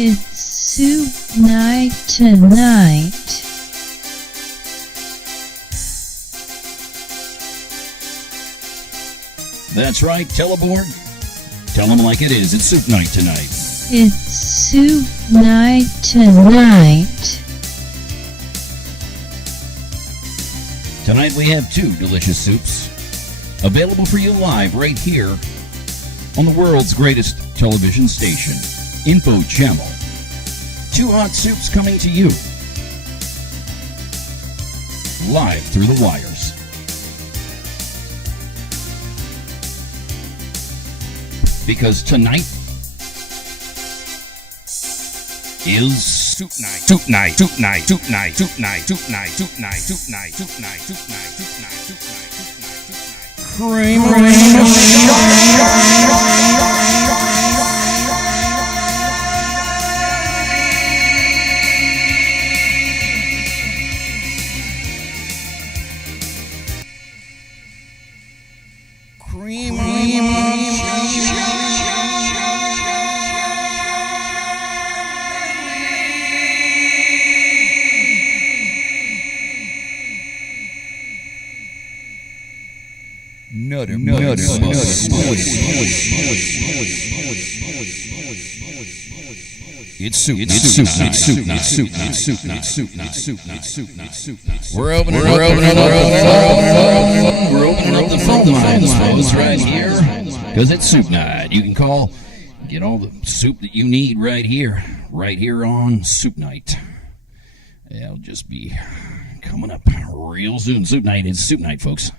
It's soup night tonight. That's right, Teleborg. Tell them like it is. It's soup night tonight. It's soup night tonight. Tonight we have 2 delicious soups available for you live right here on the world's greatest television station, InfoChammel. 2 hot soups coming to you live through the wires. Because tonight is soup night. Soup night. Soup night. Soup night. Soup night. Soup night. Soup night. Soup night. Soup night. Soup night. Soup night. Soup night. Soup night. Soup It's soup. It's soup. It's soup. It's soup. It's soup. It's soup. It's soup. It's soup. It's soup. We're opening up the phone lines, folks, right here, because it's soup night. You can call, get all the soup that you need right here on Soup Night. It'll just be coming up real soon. Soup night is soup night, folks.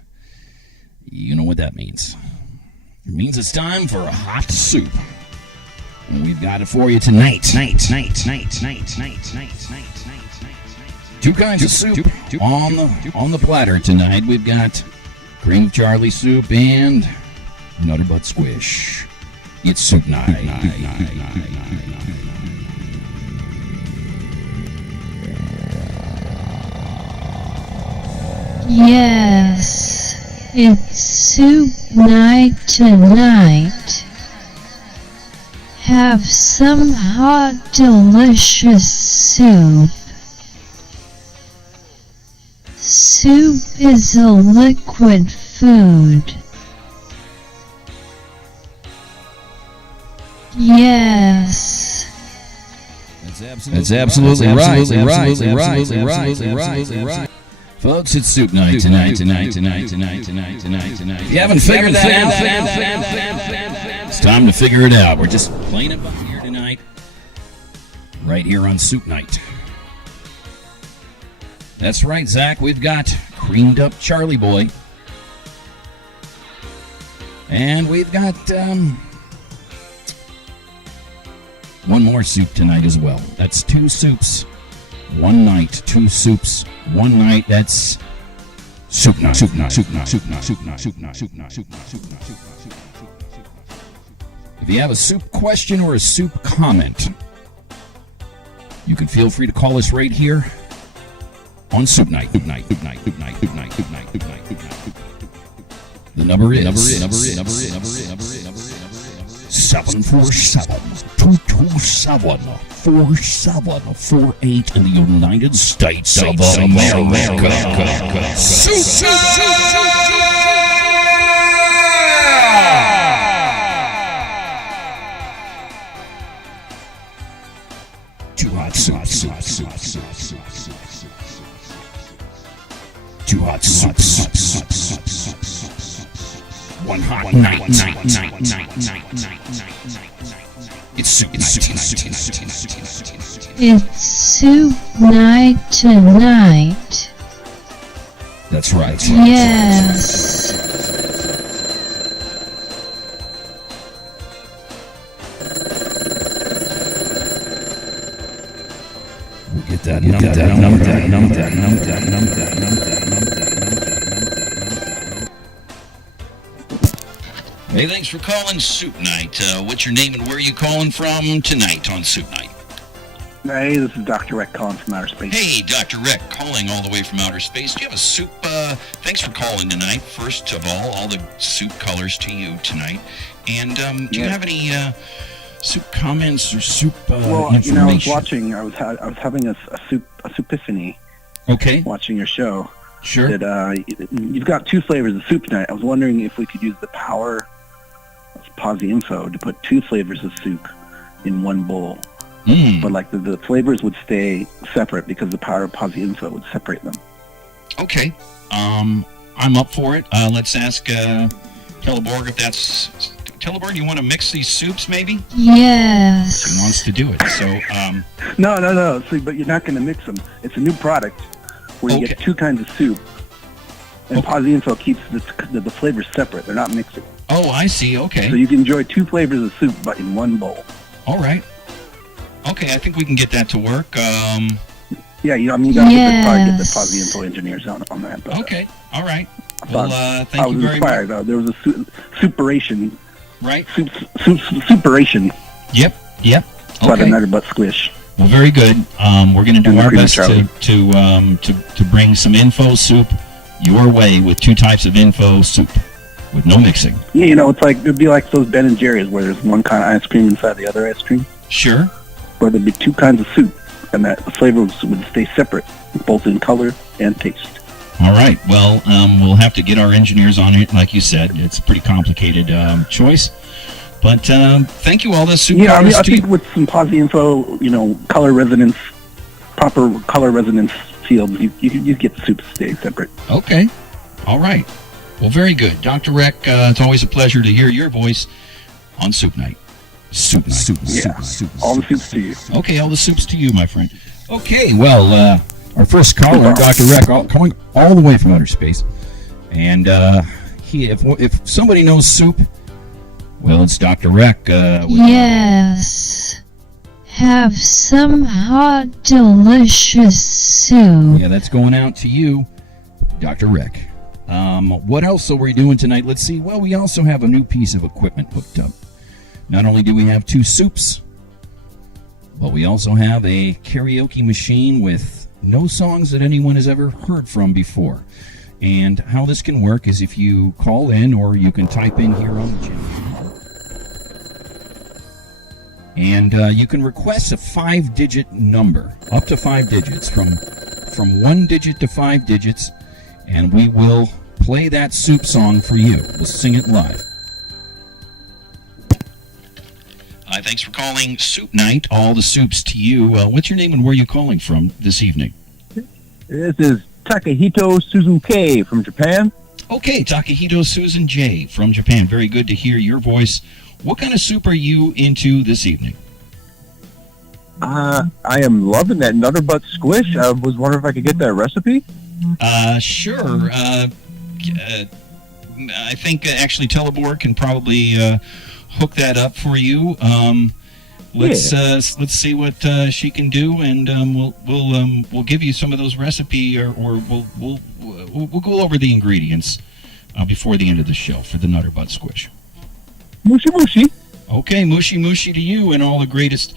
You know what that means. It means it's time for a hot soup. And we've got it for you tonight. 2 kinds of soup on the platter tonight. We've got cream of Charlie soup and Nutter Butt Squish. It's soup night. Yes, it's soup night tonight. Have some hot, delicious soup. Soup is a liquid food. Yes. That's absolutely right. Folks, it's soup night tonight. If you haven't figured that out, it's time to figure it out. We're just playing it by ear tonight, right here on Soup Night. That's right, Zach. We've got creamed up Charlie Boy. And we've got one more soup tonight as well. That's 2 soups, 1 night. 2 soups, 1 night. That's soup night. Soup night. Soup night. Soup night. Soup night. Soup night. Soup night. Soup night. Soup night. Soup night. If you have a soup question or a soup comment, you can feel free to call us right here on Soup Night. Soup Night. Soup Night. Soup Night. Soup Night. Soup Night. Soup Night. Soup Night. The number is 747-227-4748 in the United States of America. Soup Two hot soups. 2 hot soups. 1 hot night. It's soup. It's soup night tonight. That's right. Yes. We'll get that Hey, thanks for calling Soup Night. What's your name and where are you calling from tonight on Soup Night? Hey, this is Dr. Rec calling from outer space. Hey, Dr. Rec, calling all the way from outer space. Do you have a soup? Thanks for calling tonight. First of all the soup colors to you tonight. And do you have any soup comments or soup Well, information? I was watching. I was having a soup epiphany. Okay. Watching your show. Sure. That you've got two flavors of soup tonight. I was wondering if we could use the power of Posi Info to put two flavors of soup in one bowl. But like the flavors would stay separate because the power of Posi Info would separate them. Okay. I'm up for it. Let's ask Teleborg if that's... Teleborg, do you want to mix these soups maybe? Yes. He wants to do it. So, No. See, but you're not going to mix them. It's a new product where you get two kinds of soup. And Posi Info keeps the flavors separate. They're not mixing. Oh, I see. Okay. So you can enjoy two flavors of soup, but in one bowl. All right. Okay, I think we can get that to work. Yeah, you got to probably get the Posi Info engineers on that. But, okay. All right. Well, thank you very much. There was a superation. Right. Superation. Yep. But another butt squish. Well, very good. We're going to do our best to bring some info soup your way with two types of info soup with no mixing. Yeah, it'd be like those Ben and Jerry's where there's one kind of ice cream inside the other ice cream. Sure. Where there'd be two kinds of soup, and that the flavors would stay separate, both in color and taste. All right. Well, we'll have to get our engineers on it. Like you said, it's a pretty complicated choice. But thank you all the soup. Yeah, I think with some Posi Info, color resonance, proper color resonance fields, you get the soup to stay separate. Okay. All right. Well, very good. Dr. Rec, it's always a pleasure to hear your voice on Soup Night. Soup Night. All the soups to you. Okay, all the soups to you, my friend. Okay, well, our first caller, Dr. Rec, coming all the way from outer space. And if somebody knows soup, well, it's Dr. Rec. Yes. Have some hot, delicious soup. Yeah, that's going out to you, Dr. Rec. What else are we doing tonight? Let's see. Well, we also have a new piece of equipment hooked up. Not only do we have two soups, but we also have a karaoke machine with no songs that anyone has ever heard from before. And how this can work is if you call in, or you can type in here on the channel. And you can request a 5-digit number, up to 5 digits, from 1 digit to 5 digits, and we will play that soup song for you. We'll sing it live. Hi, thanks for calling Soup Night. All the soups to you. What's your name and where are you calling from this evening? This is Takahito Suzuki from Japan. Okay, Takahito Susan J. from Japan. Very good to hear your voice. What kind of soup are you into this evening? I am loving that Nutter Butt Squish. I was wondering if I could get that recipe. Sure. I think actually Teleborg can probably hook that up for you. Let's see what she can do, and we'll give you some of those recipe, or we'll go over the ingredients before the end of the show for the Nutter Butt Squish. Mushi mushi. Okay, mushi mushi to you, and all the greatest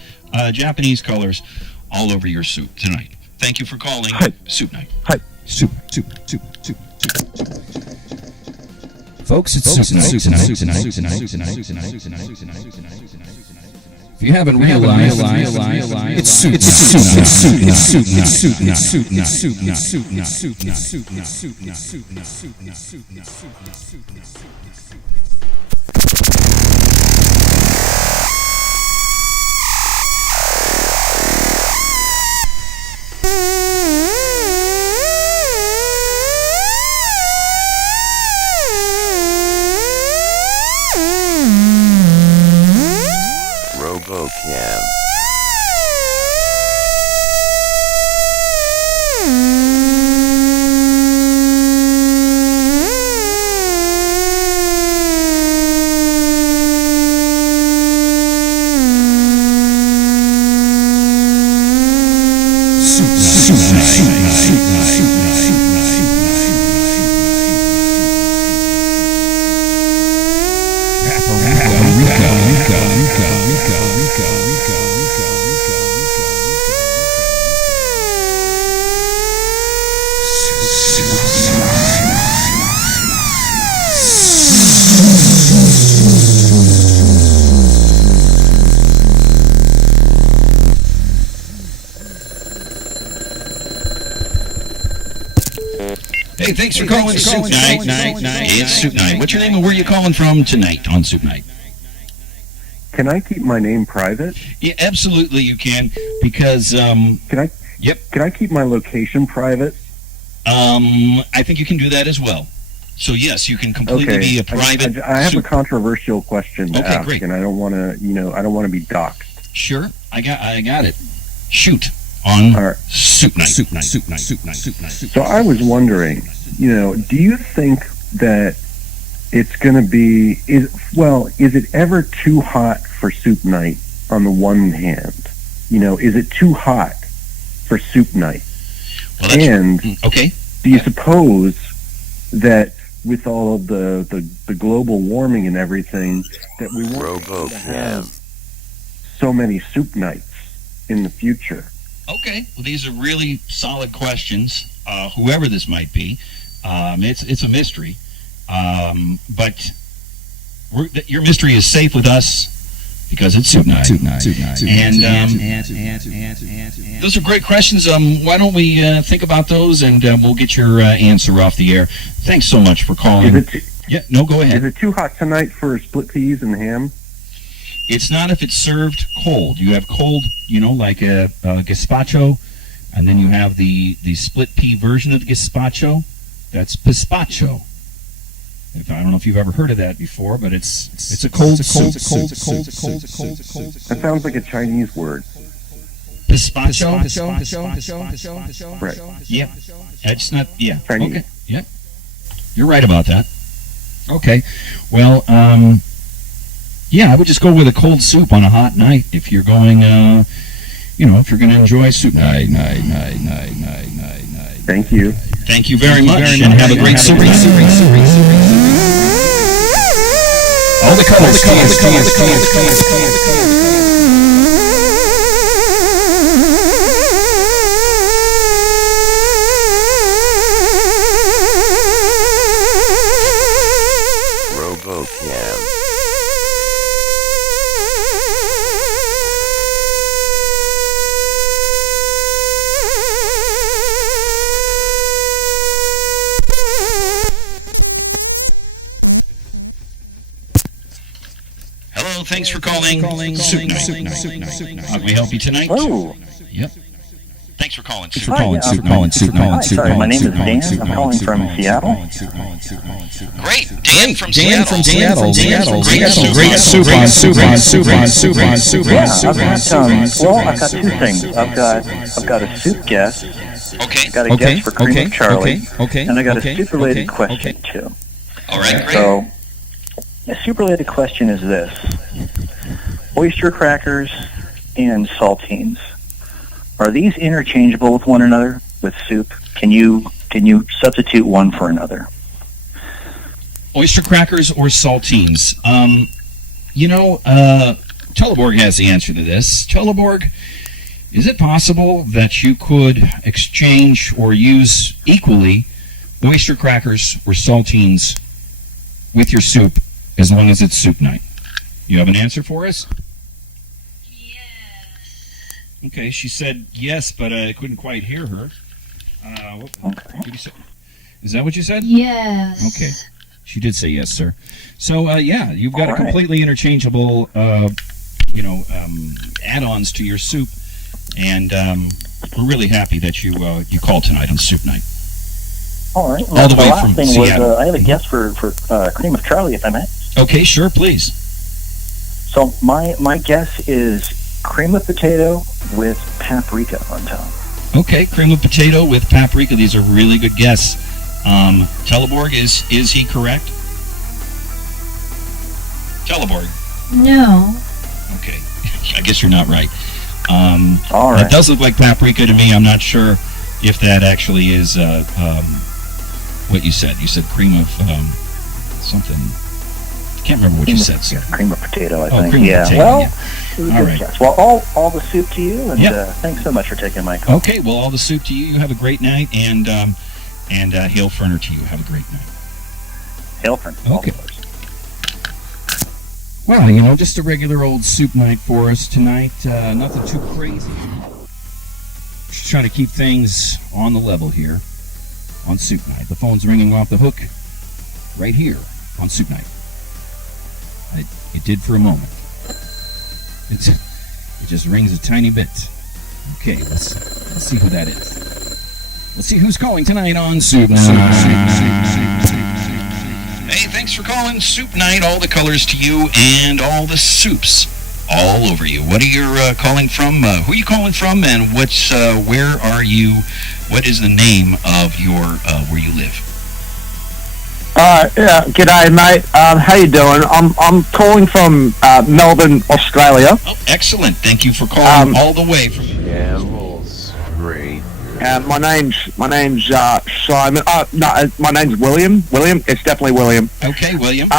Japanese colors all over your soup tonight. Thank you for calling Soup Night. Hi. Soup. Folks, it's Soup Night. If you haven't realized, it's Soup RoboCam. Hey, thanks for calling Soup Night. It's Soup Night. What's your name and where are you calling from tonight on Soup Night? Can I keep my name private? Yeah, absolutely you can, because Can I? Yep. Can I keep my location private? I think you can do that as well. So yes, you can completely be a private. I have a controversial question to ask, great. and I don't want to, I don't want to be doxxed. Sure, I got it. Shoot on All right. Soup Night. So I was wondering, do you think that it's going to be, is it ever too hot for Soup Night on the one hand? Is it too hot for Soup Night? Well, and okay. Do you suppose that with all of the global warming and everything, that we won't have so many Soup Nights in the future? Okay, well, these are really solid questions. Whoever this might be, it's a mystery, but your mystery is safe with us because it's Soup Night. And those are great questions. Why don't we think about those, and we'll get your answer off the air. Thanks so much for calling. Go ahead. Is it too hot tonight for split peas and ham? It's not if it's served cold. You have cold, like a gazpacho, and then you have the split pea version of the gazpacho. That's gazpacho. I don't know if you've ever heard of that before, but it's a cold soup. That sounds like a Chinese word. Gazpacho? Right. Yeah. It's not, yeah. Chinese. Okay. Yeah. You're right about that. Okay. Well, yeah, I would just go with a cold soup on a hot night if you're going, if you're going to enjoy Soup Night. Thank you. Thank you very much, and have a great Soup Night. All the colors. Hello, thanks for calling Soup Night. How can we help you tonight? Oh. Yep. Thanks for calling. Hi, sorry, my name is Dan. I'm calling from Seattle. Great, Dan from Seattle. Great soup on soup. I've got two things. I've got a soup guest. Okay. Got a guest for Cream of Charlie. Okay. And I got a soup-related question too. All right, great. So, a soup-related question is this: oyster crackers and saltines, are these interchangeable with one another with soup? Can you substitute one for another? Oyster crackers or saltines? Teleborg has the answer to this. Teleborg, is it possible that you could exchange or use equally oyster crackers or saltines with your soup as long as it's Soup Night? You have an answer for us? Okay, she said yes, but I couldn't quite hear her. What did you say? Is that what you said? Yes. Okay. She did say yes, sir. So, you've got a completely interchangeable, add-ons to your soup, and we're really happy that you called tonight on Soup Night. All right. All the way from thing Seattle. Was, I have a guest for Cream of Charlie, if I may. Okay, sure, please. So my guess is cream of potato with paprika on top. Okay, cream of potato with paprika. These are really good guesses. Teleborg, is he correct? Teleborg. No. Okay, I guess you're not right. All right. It does look like paprika to me. I'm not sure if that actually is what you said. You said cream of something. I can't remember what you said, sir. Cream of potato, I think. Cream of potato, well, yeah. All right. Guess. Well, all the soup to you, and thanks so much for taking my call. Okay, well, all the soup to you. You have a great night, and Hail Ferner to you. Have a great night. Hail Ferner. Okay. Well, just a regular old soup night for us tonight. Nothing too crazy. Just trying to keep things on the level here. on Soup Night. The phone's ringing off the hook right here on Soup Night. It did for a moment. It just rings a tiny bit. Okay, let's see who that is. Let's see who's calling tonight on Soup Night. Hey, thanks for calling Soup Night. All the colors to you and all the soups all over you. What are you calling from? Who are you calling from? And where are you? What is the name of your where you live? Yeah, g'day, mate. How you doing? I'm calling from Melbourne, Australia. Oh, excellent. Thank you for calling all the way from. Shambles. Great. My name's Simon. No, my name's William. William. It's definitely William. Okay, William. So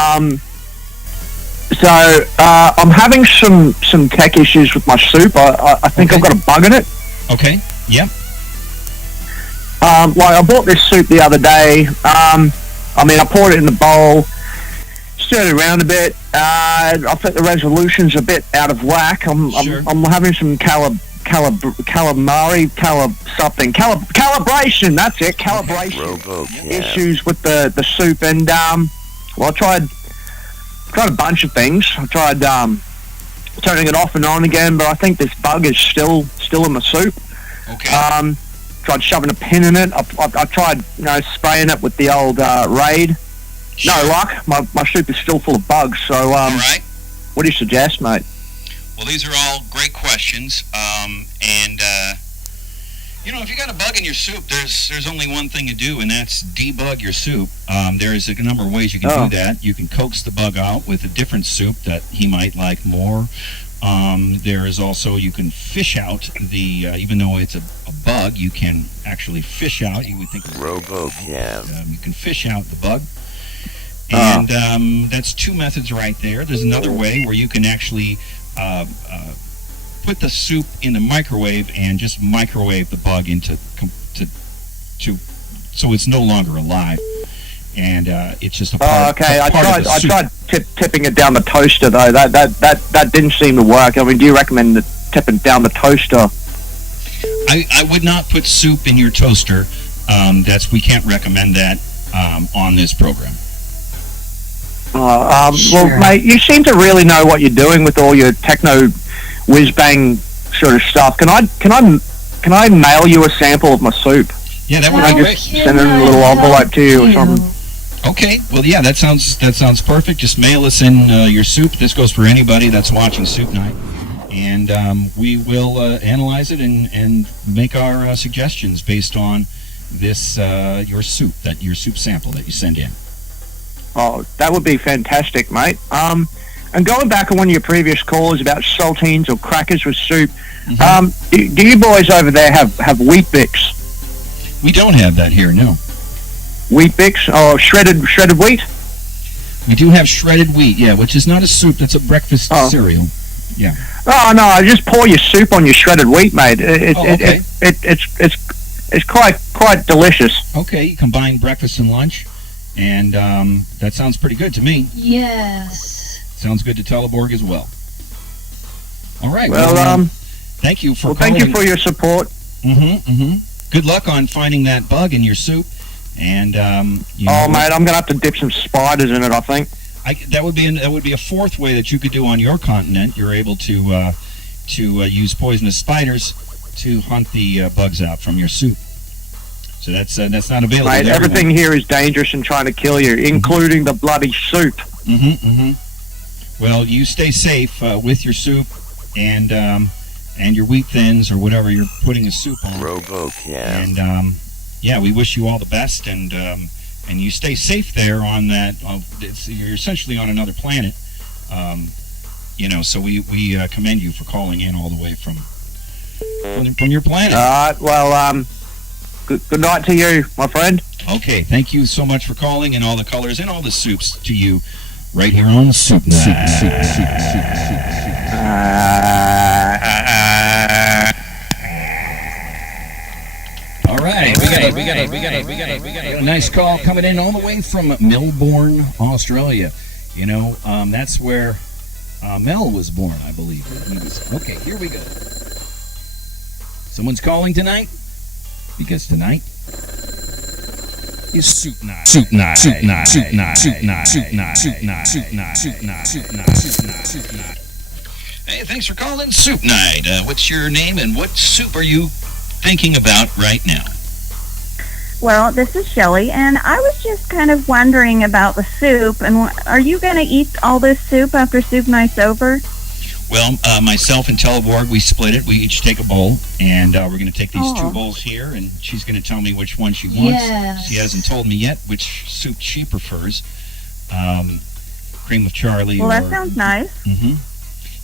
I'm having some tech issues with my soup. I think I've got a bug in it. Okay. Yep. Like I bought this soup the other day. I poured it in the bowl, stirred it around a bit. I think the resolution's a bit out of whack. I'm having some calibration. That's it, calibration issues with the soup. And well, I tried a bunch of things. I tried turning it off and on again, but I think this bug is still in the soup. Okay. Tried shoving a pin in it. I tried, spraying it with the old Raid. Sure. No luck. My soup is still full of bugs. So, all right. What do you suggest, mate? Well, these are all great questions. If you got a bug in your soup, there's only one thing to do, and that's debug your soup. There's a number of ways you can do that. You can coax the bug out with a different soup that he might like more. There is also, you can fish out the, even though it's a bug, you can actually fish out, you would think RoboCam. You can fish out the bug. And that's two methods right there. There's another way where you can actually put the soup in the microwave and just microwave the bug so it's no longer alive. And it's just a part. Okay, I tried tipping it down the toaster though. That didn't seem to work. I mean, do you recommend tipping down the toaster? I would not put soup in your toaster. We can't recommend that on this program. Well, mate, you seem to really know what you're doing with all your techno whiz bang sort of stuff. Can I mail you a sample of my soup? Yeah, that would be great. Just send in a little envelope to you or something. Okay, well, yeah, that sounds perfect. Just mail us in your soup. This goes for anybody that's watching Soup Night, and we will analyze it and make our suggestions based on this your soup sample that you send in. Oh, that would be fantastic, mate. And going back on one of your previous calls about saltines or crackers with soup, do you boys over there have Wheat Bix? We don't have that here, no. Wheat Bix or shredded wheat? We do have shredded wheat, yeah, which is not a soup. That's a breakfast cereal. Yeah. Oh no! Just pour your soup on your shredded wheat, mate. It's quite delicious. Okay, you combine breakfast and lunch, and that sounds pretty good to me. Yes. Sounds good to Teleborg as well. All right. Well, thank you for calling. Thank you for your support. Good luck on finding that bug in your soup. And mate, I'm gonna have to dip some spiders in it. I think that would be a fourth way that you could do on your continent. You're able to use poisonous spiders to hunt the bugs out from your soup. So that's not available. Mate, everything here is dangerous and trying to kill you, including the bloody soup. Well, you stay safe with your soup and your wheat thins or whatever you're putting a soup on. RoboCam. And yeah, we wish you all the best, and you stay safe there on that. You're essentially on another planet, so we commend you for calling in all the way from your planet. All right, well, good night to you, my friend. Okay, thank you so much for calling, and all the colors and all the soups to you right here on Soup Night. All right, we got a nice call coming in all the way from Melbourne, Australia. That's where Mel was born, I believe. Okay, here we go. Someone's calling tonight because tonight is Soup Night. Soup Night. Soup Night. Soup Night. Soup Night. Soup Night. Soup Night. Soup Night. Soup Night. Soup Night. Soup Night. Soup Night. Hey, thanks for calling Soup Night. What's your name and what soup are you thinking about right now? Well, this is Shelley, and I was just kind of wondering about the soup. And are you going to eat all this soup after Soup Night's over? Well, myself and Teleborg, we split it. We each take a bowl, and we're going to take these two bowls here, and she's going to tell me which one she wants. Yes. She hasn't told me yet which soup she prefers. Cream of Charlie. Well, that sounds nice. Mm-hmm.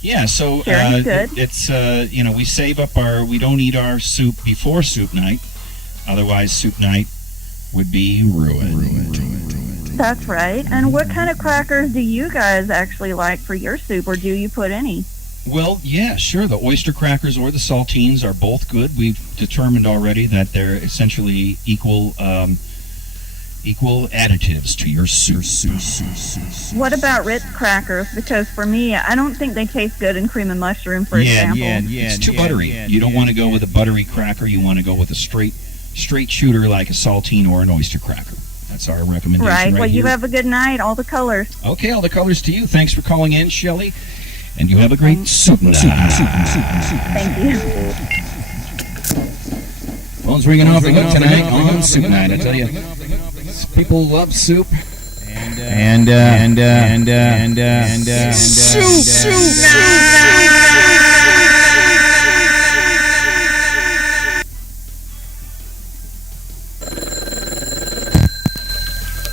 Yeah, so good. It's, we save up we don't eat our soup before Soup Night. Otherwise, Soup Night would be ruined. That's right. And what kind of crackers do you guys actually like for your soup, or do you put any? Well, yeah, sure. The oyster crackers or the saltines are both good. We've determined already that they're essentially equal additives to your soup. What about Ritz crackers? Because for me, I don't think they taste good in cream and mushroom, for example. It's too buttery. You don't want to go with a buttery cracker. You want to go with a straight shooter like a saltine or an oyster cracker. That's our recommendation right well, here. You have a good night. All the colors. Okay, all the colors to you. Thanks for calling in, Shelley. And you have a great soup night. Thank you. Phone's ringing off the hook tonight on Soup Night. I tell you, people love soup.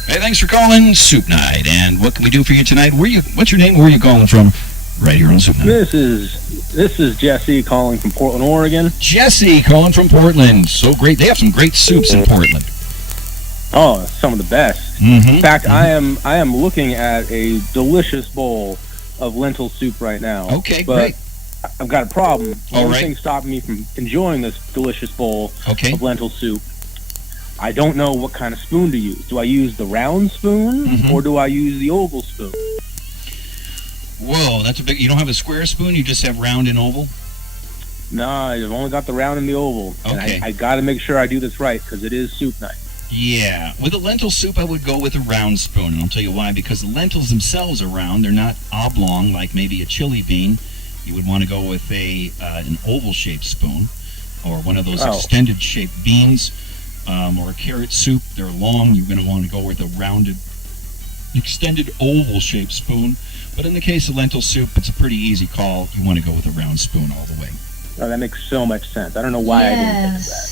Hey, thanks for calling Soup Night. And what can we do for you tonight? What's your name? Where are you calling from? Right here on Soup Night. This is Jesse calling from Portland, Oregon. Jesse calling from Portland. So great. They have some great soups in Portland. Oh, some of the best. In fact, I am looking at a delicious bowl of lentil soup right now. Okay, but great. I've got a problem. All One right. thing stopping me from enjoying this delicious bowl Okay. of lentil soup. I don't know what kind of spoon to use. Do I use the round spoon or do I use the oval spoon? Whoa, that's a big... You don't have a square spoon? You just have round and oval? No, I've only got the round and the oval. Okay. And I got to make sure I do this right because it is Soup Night. Yeah. With a lentil soup, I would go with a round spoon, and I'll tell you why. Because the lentils themselves are round. They're not oblong like maybe a chili bean. You would want to go with an oval-shaped spoon or one of those extended-shaped beans or a carrot soup. They're long. You're going to want to go with a rounded, extended oval-shaped spoon. But in the case of lentil soup, it's a pretty easy call. You want to go with a round spoon all the way. Oh, that makes so much sense. I don't know why I didn't think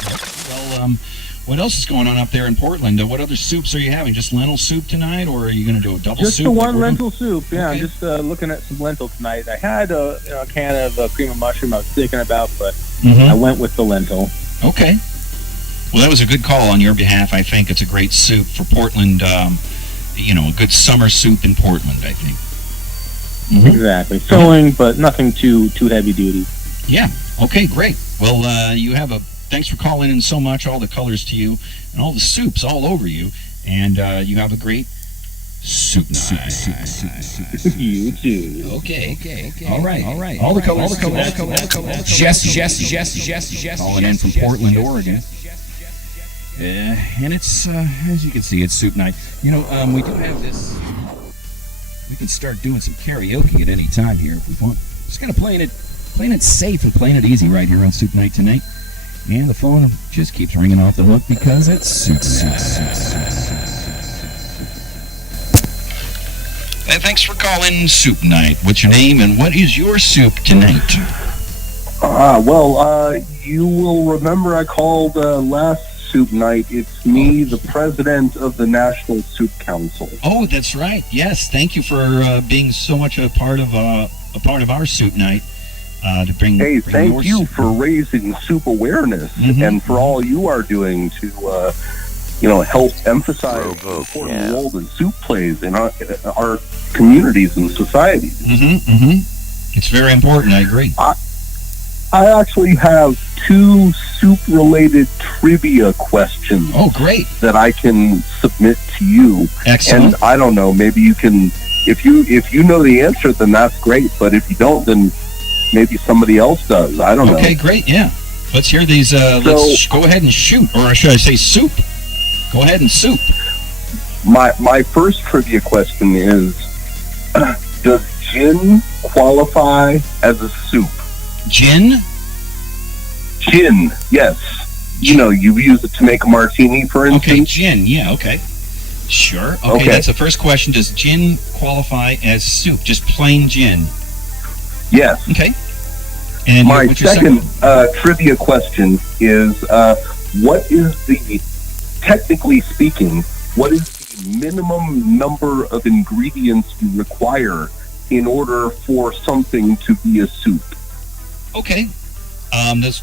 of that. Well, what else is going on up there in Portland? What other soups are you having? Just lentil soup tonight, or are you going to do a double Just soup? the one lentil soup. Yeah, Okay. I'm just looking at some lentil tonight. I had a can of cream of mushroom I was thinking about, but I went with the lentil. Okay. Well, that was a good call on your behalf. I think it's a great soup for Portland. A good summer soup in Portland, I think. Exactly. Filling, but nothing too heavy duty. Yeah. Okay, great. Well, thanks for calling in so much, all the colors to you, and all the soups all over you, and you have a great soup night. You too. Okay. All right. All the colors. Jesse. Calling in from Portland, Oregon. And it's, as you can see, it's soup night. We do have this. We can start doing some karaoke at any time here if we want. Just kind of playing it safe and playing it easy right here on Soup Night tonight. And the phone just keeps ringing off the hook because it's Soup Night. And thanks for calling Soup Night. What's your name and what is your soup tonight? You will remember I called last Soup Night. It's me, the president of the National Soup Council. Oh, that's right. Yes, thank you for being so much a part of our Soup Night. To bring. Hey, bring thank you for raising soup awareness and for all you are doing to, help emphasize the important role that soup plays in our communities and societies. It's very important. I agree. I actually have 2 soup-related trivia questions. Oh, great! That I can submit to you. Excellent. And I don't know, maybe you can. If you know the answer, then that's great. But if you don't, then maybe somebody else does. I don't know. Okay, great. Yeah, let's hear these. Let's go ahead and shoot, or should I say soup? Go ahead and soup. My first trivia question is, does gin qualify as a soup? Gin? Gin, yes. You know, you use it to make a martini, for instance. Okay, gin, yeah, okay. Sure. Okay, that's the first question. Does gin qualify as soup? Just plain gin? Yes. Okay. And my second trivia question is, what is technically speaking, what is the minimum number of ingredients you require in order for something to be a soup? Okay.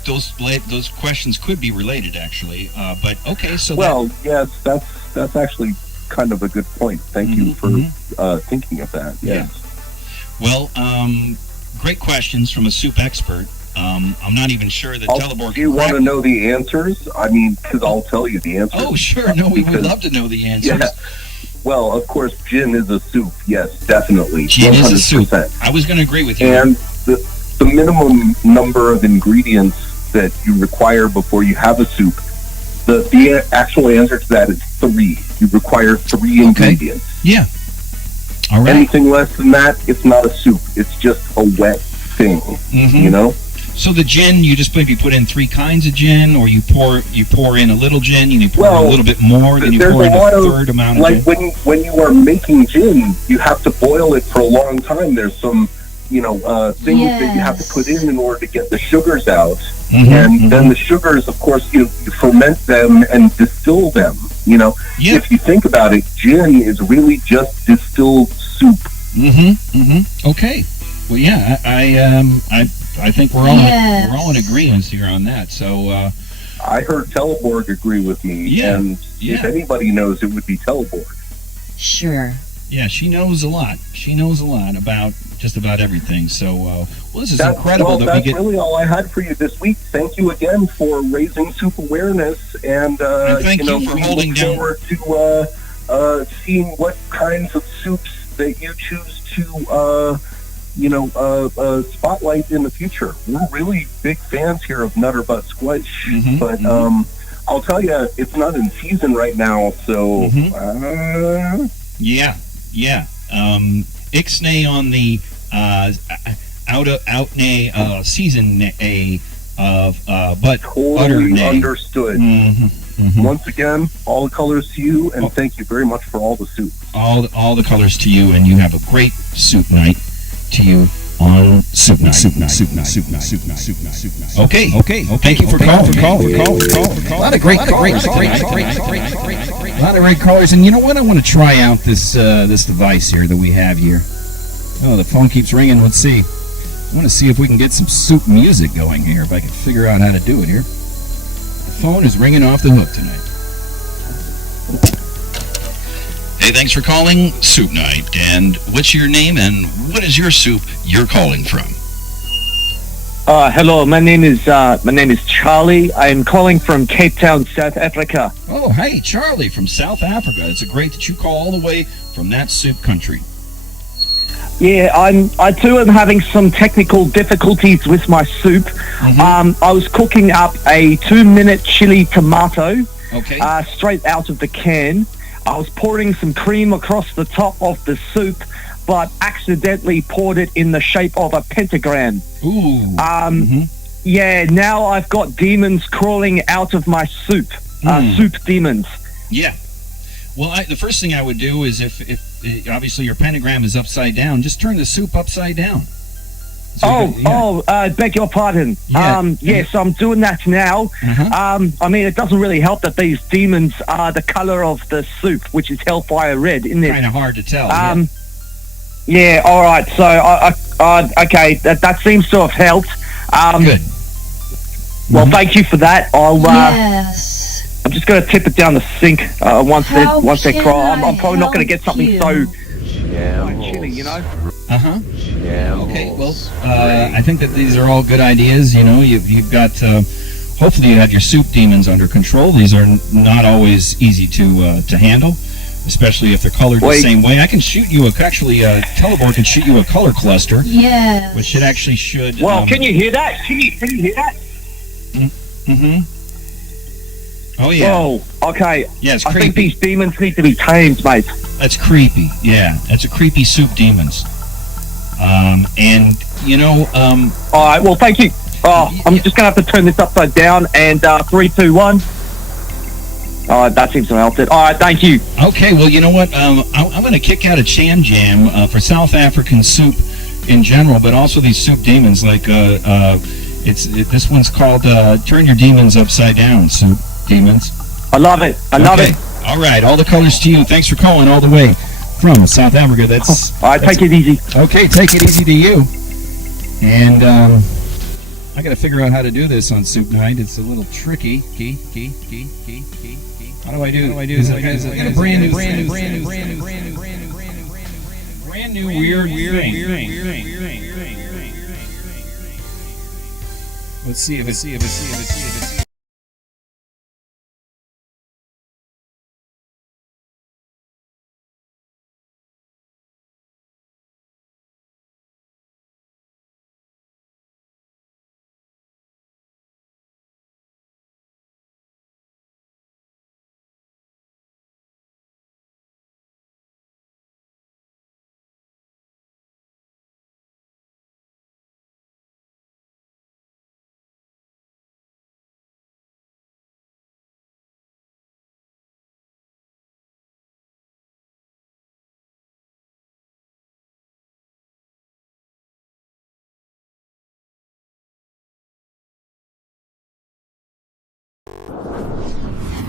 Those questions could be related, actually. But okay, so yes, that's actually kind of a good point. Thank you for thinking of that. Yes. Yeah. Well, great questions from a soup expert. I'm not even sure that Teleborg. Do you want to know the answers? I mean, because I'll tell you the answers. Oh, sure. No, we would love to know the answers. Yeah. Well, of course, gin is a soup. Yes, definitely. Gin 100%. Is a soup. I was going to agree with you. And the minimum number of ingredients that you require before you have a soup, the actual answer to that is 3. You require 3 ingredients. Yeah. All right. Anything less than that, it's not a soup. It's just a wet thing. You know. So the gin, you just maybe put in 3 kinds of gin, or you pour in a little gin, and you pour in a little bit more, then you pour in a third amount of gin. Like when you are making gin, you have to boil it for a long time. There's some things that you have to put in order to get the sugars out. And then the sugars, of course, you ferment them and distill them. If you think about it, gin is really just distilled soup. Okay. Well, yeah, I think we're all in agreement here on that. So I heard Teleborg agree with me, and if anybody knows, it would be Teleborg. Sure. Yeah, she knows a lot. She knows a lot about just about everything. So, this is incredible that we get. That's really all I had for you this week. Thank you again for raising soup awareness, and thank you for holding down. Forward to seeing what kinds of soups that you choose to spotlight in the future. We're really big fans here of Nutter Butt Squash, but I'll tell you, it's not in season right now, so Ixnay on the outnay season A of but totally understood. Once again, all the colors to you, and thank you very much for all the soup. All the colors to you, and you have a great soup night to you on Soup Night. Okay. Thank you for calling. A lot of great callers. And you know what? I want to try out this device here that we have here. Oh, the phone keeps ringing. Let's see. I want to see if we can get some soup music going here. If I can figure out how to do it here. The phone is ringing off the hook tonight. Hey, thanks for calling Soup Night. And what's your name and what is your soup you're calling from? Hello, my name is Charlie. I'm calling from Cape Town, South Africa. Oh, hey, Charlie from South Africa. It's great that you call all the way from that soup country. Yeah, I too am having some technical difficulties with my soup. I was cooking up a 2-minute chili tomato, straight out of the can. I was pouring some cream across the top of the soup, but accidentally poured it in the shape of a pentagram. Ooh. Yeah, now I've got demons crawling out of my soup. Soup demons. Yeah. Well, the first thing I would do is if obviously your pentagram is upside down, just turn the soup upside down. So beg your pardon. Yeah. Yes, I'm doing that now. I mean, it doesn't really help that these demons are the color of the soup, which is Hellfire Red, isn't it? Kind of hard to tell. Yeah, all right. So, okay, that seems to have helped. Good. Well, thank you for that. Yes. I'm just going to tip it down the sink once they cry. I'm probably not going to get something so chilly, you know? Okay, well, I think that these are all good ideas. You know, you've got, hopefully you have your soup demons under control. These are not always easy to handle, especially if they're colored the same way. I can shoot you Teleborg can shoot you a color cluster. Yes. Which it actually should. Well, can you hear that? Can you hear that? Oh, yeah. Whoa, okay. Yeah, it's I think creepy. these demons need to be tamed, mate. That's creepy. Yeah, that's a creepy soup demons. And, you know... All right, well, thank you. Oh, I'm just going to have to turn this upside down, and 3, 2, 1. All right, that seems to help it. All right, thank you. Okay, well, you know what? I'm going to kick out a Chan Jam for South African soup in general, but also these soup demons. Like, this one's called Turn Your Demons Upside Down, Soup Demons. I love it. I love it. All right, all the colors to you. Thanks for calling all the way from South Africa. All right, take it easy. Okay, take it easy to you. And I got to figure out how to do this on Soup Night. It's a little tricky. How do I do? I got a brand new weird thing. Let's see if it's.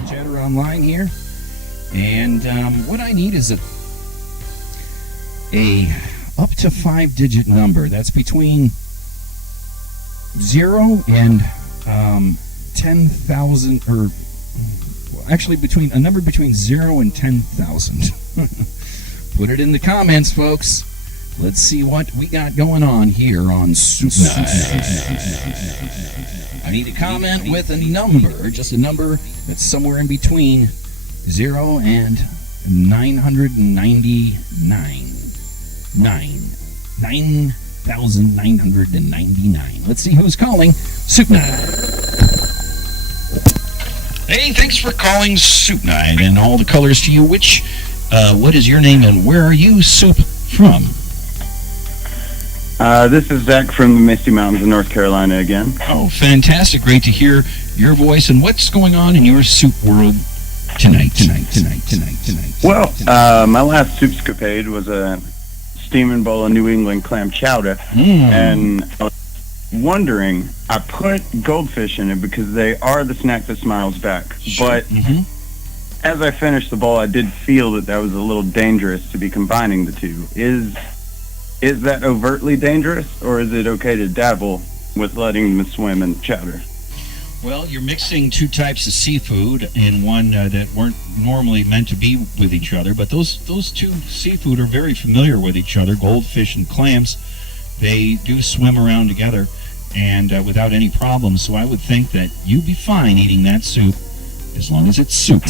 Chatter online here, and what I need is a up to 5-digit number that's between 0 and 10,000, or actually between a number between 0 and 10,000. Put it in the comments, folks. Let's see what we got going on here on Soup Night. I need a comment with a number, just a number that's somewhere in between 0 and 999. 9,999. Let's see who's calling Soup Night. Hey, thanks for calling Soup Night, and all the colors to you. What is your name, and where are you, Soup, from? This is Zach from the Misty Mountains of North Carolina again. Oh, fantastic. Great to hear your voice. And what's going on in your soup world tonight? Well, my last soupscapade was a steaming bowl of New England clam chowder. And I was wondering, I put goldfish in it because they are the snack that smiles back. Sure. But as I finished the bowl, I did feel that was a little dangerous to be combining the two. Is that overtly dangerous, or is it okay to dabble with letting them swim in chowder? Well, you're mixing two types of seafood in one that weren't normally meant to be with each other, but those two seafood are very familiar with each other. Goldfish and clams, they do swim around together and without any problems, so I would think that you'd be fine eating that soup as long as it's soup.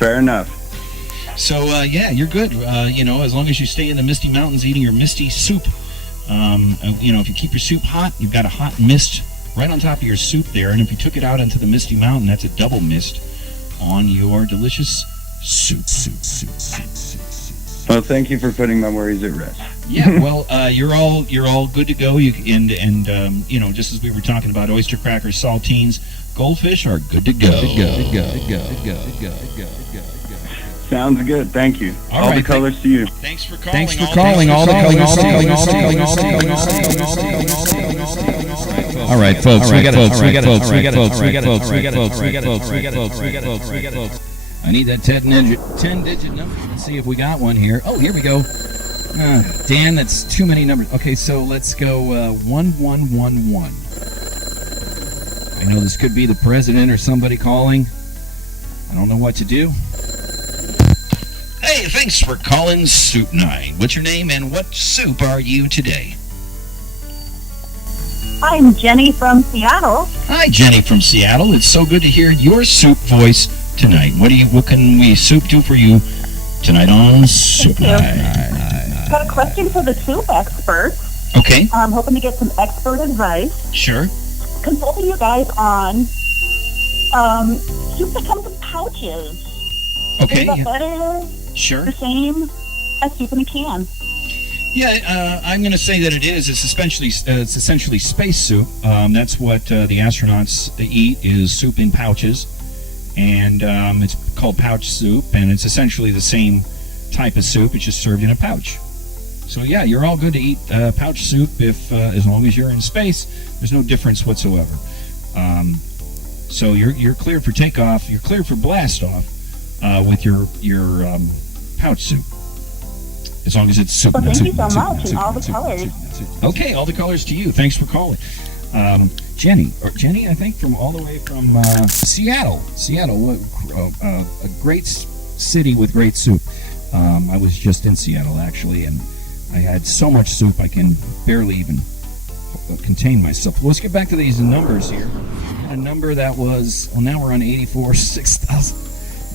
Fair enough. So, yeah, you're good. As long as you stay in the Misty Mountains eating your misty soup. If you keep your soup hot, you've got a hot mist right on top of your soup there. And if you took it out into the Misty Mountain, that's a double mist on your delicious soup. Well, thank you for putting my worries at rest. Yeah, well, you're all good to go. Just as we were talking about oyster crackers, saltines, goldfish are good to go. Sounds good. Thank you. All right, the colors to you. Thanks for calling. All the colors. All right, folks. We got I need that 10-digit number. Let's see if we got one here. Oh, here we go. Dan, that's too many numbers. Okay, so let's go 1111. I know this could be the president or somebody calling. I don't know what to do. Hey, thanks for calling Soup Night. What's your name and what soup are you today? I'm Jenny from Seattle. Hi, Jenny from Seattle. It's so good to hear your soup voice tonight. What can we soup do for you tonight on Soup Night? I've got a question for the soup expert. Okay. I'm hoping to get some expert advice. Sure. consulting you guys on soup that comes in pouches. Okay. Is that better? Sure. The same as soup in a can? Yeah, I'm going to say that it is. It's essentially space soup. That's what the astronauts eat, is soup in pouches. And it's called pouch soup, and it's essentially the same type of soup. It's just served in a pouch. So yeah, you're all good to eat pouch soup if, as long as you're in space. There's no difference whatsoever. So you're cleared for takeoff. You're cleared for blast off with your pouch soup. As long as it's soup. Well, thank you so much, and all the colors. Okay, all the colors to you. Thanks for calling. Jenny, I think, from all the way from Seattle. Seattle, a great city with great soup. I was just in Seattle, actually, and I had so much soup I can barely even contain myself. Let's get back to these numbers here. A number that was, well, now we're on 84, 6,000.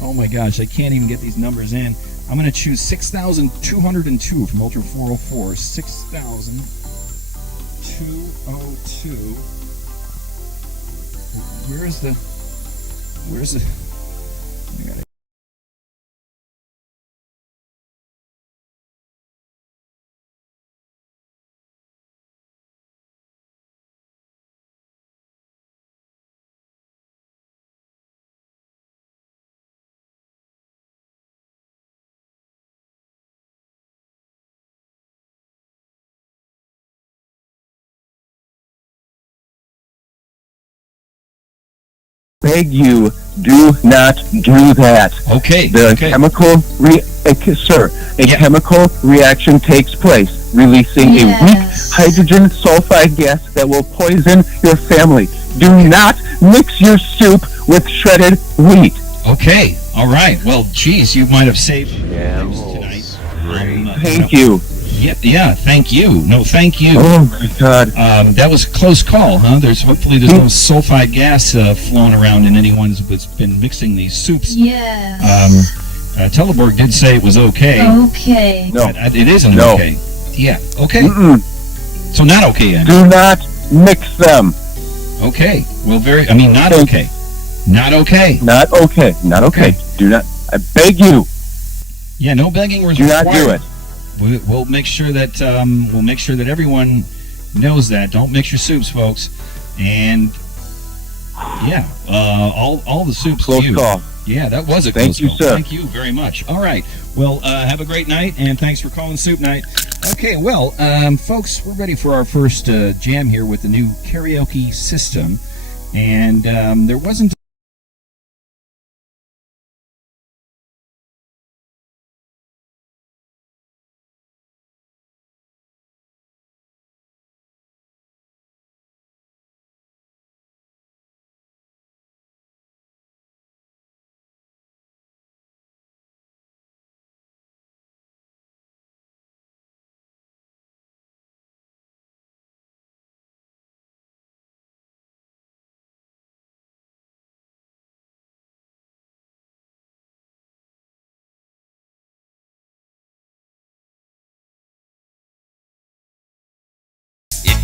Oh my gosh, I can't even get these numbers in. I'm going to choose 6,202 from Ultra 404. 6,202. Where's the... I got it. Beg you, do not do that. Okay. The chemical chemical reaction takes place, releasing a weak hydrogen sulfide gas that will poison your family. Do not mix your soup with shredded wheat. Okay. All right. Well, geez, you might have saved tonight. Thank you. Yeah, thank you. No, thank you. Oh my God. That was a close call, huh? Hopefully there's no sulfide gas flowing around in anyone who's been mixing these soups. Yes. Teleborg did say it was okay. Okay. No. It isn't okay. Yeah, okay. So not okay, then. Do not mix them. Okay. Well, not okay. Not okay. Not okay. Not okay. Do not. I beg you. Yeah, no begging was required. Do not do it. We'll make sure that everyone knows that. Don't mix your soups, folks. And yeah, all the soups. Close call. Yeah, that was a close call. Sir. Thank you very much. All right. Well, have a great night, and thanks for calling Soup Night. Okay, well, folks, we're ready for our first jam here with the new karaoke system, and there wasn't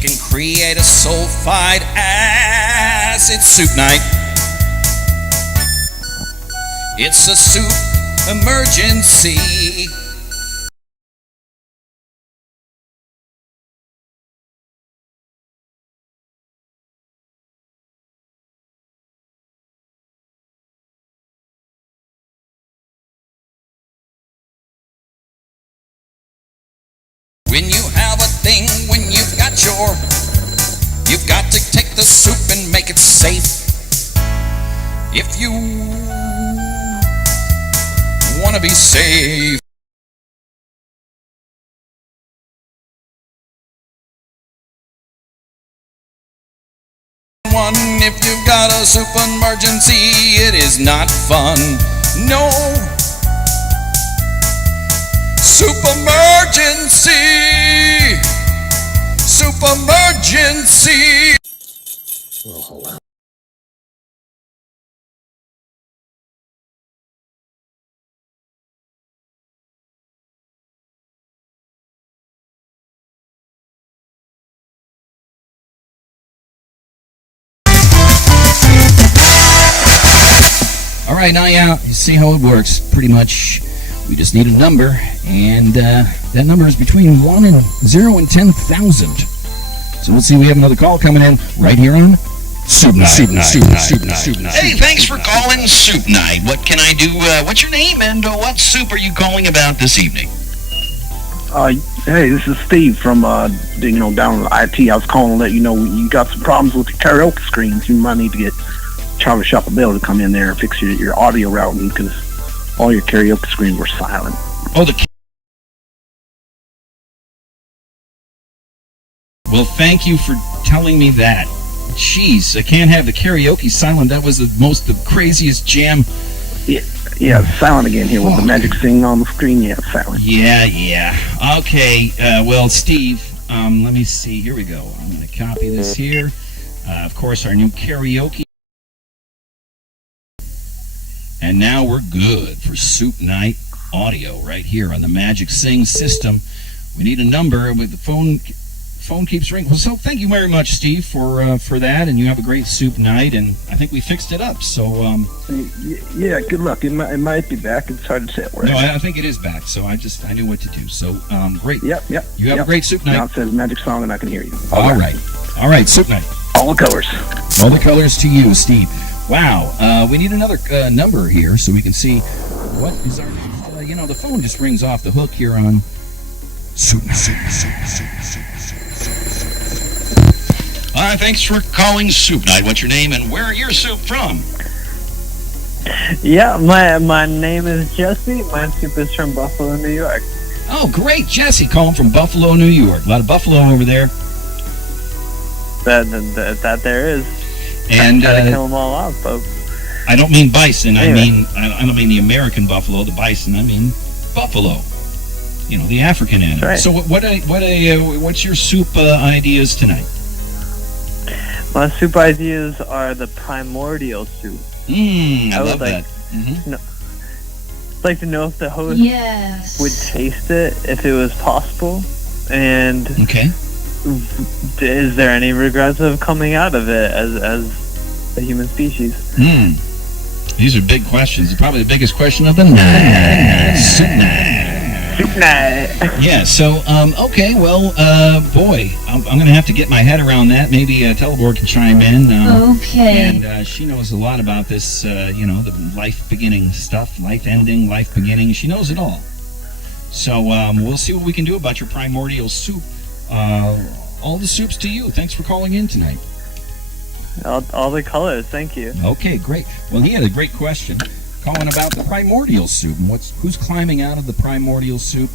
can create a sulfide acid soup night. It's a soup emergency. When you have a thing, when you've got to take the soup and make it safe. If you want to be safe. If you've got a soup emergency, it is not fun. No. Soup emergency! Soup emergency! Well, hold on. right, now you see how it works. Pretty much, we just need a number, and that number is between 0 and 10,000. So let's see, we have another call coming in right here on Soup Night. Hey, thanks for calling Soup Night. What can I do? What's your name, and what soup are you calling about this evening? Hey, this is Steve from, down in IT. I was calling to let you know you got some problems with your karaoke screens. You might need to get Charlie Shopabell to come in there and fix your audio routing because all your karaoke screens were silent. Oh, well, thank you for telling me that. Jeez, I can't have the karaoke silent. That was the craziest jam. Yeah, it's silent again here with the magic sing on the screen. Yeah, it's silent. Yeah. Okay, well, Steve, let me see. Here we go. I'm going to copy this here. Of course, our new karaoke. And now we're good for Soup Night audio right here on the Magic Sing system. We need a number with the phone keeps ringing. Well, so thank you very much, Steve, for that, and you have a great soup night, and I think we fixed it up. So yeah, good luck. It might be back. It's hard to say it. No, I think it is back. So I knew what to do. So great. Yep. You have a great soup night. Now it says magic song, and I can hear you. All right, soup night. All the colors. All the colors to you, Steve. Wow. We need another number here so we can see what is our. The phone just rings off the hook here on Soup Night. Thanks for calling Soup Night. What's your name and where are your soup from? Yeah, my name is Jesse. My soup is from Buffalo, New York. Oh, great, Jesse, calling from Buffalo, New York. A lot of buffalo over there. That there is. And try to kill them all off, but I don't mean bison. Anyway. I don't mean the American buffalo, the bison. I mean buffalo. The African animal. Right. So what's your soup ideas tonight? My soup ideas are the primordial soup. I love that. I'd like to know if the host would taste it, if it was possible, and is there any regrets of coming out of it as a human species? These are big questions. Probably the biggest question of the night. Soup night. Yeah, so, okay, well, boy, I'm going to have to get my head around that. Maybe Teleboard can chime in. Okay. And she knows a lot about this, the life beginning stuff, life ending, life beginning. She knows it all. So we'll see what we can do about your primordial soup. All the soups to you. Thanks for calling in tonight. All the colors, thank you. Okay, great. Well, he had a great question. Calling about the primordial soup and who's climbing out of the primordial soup,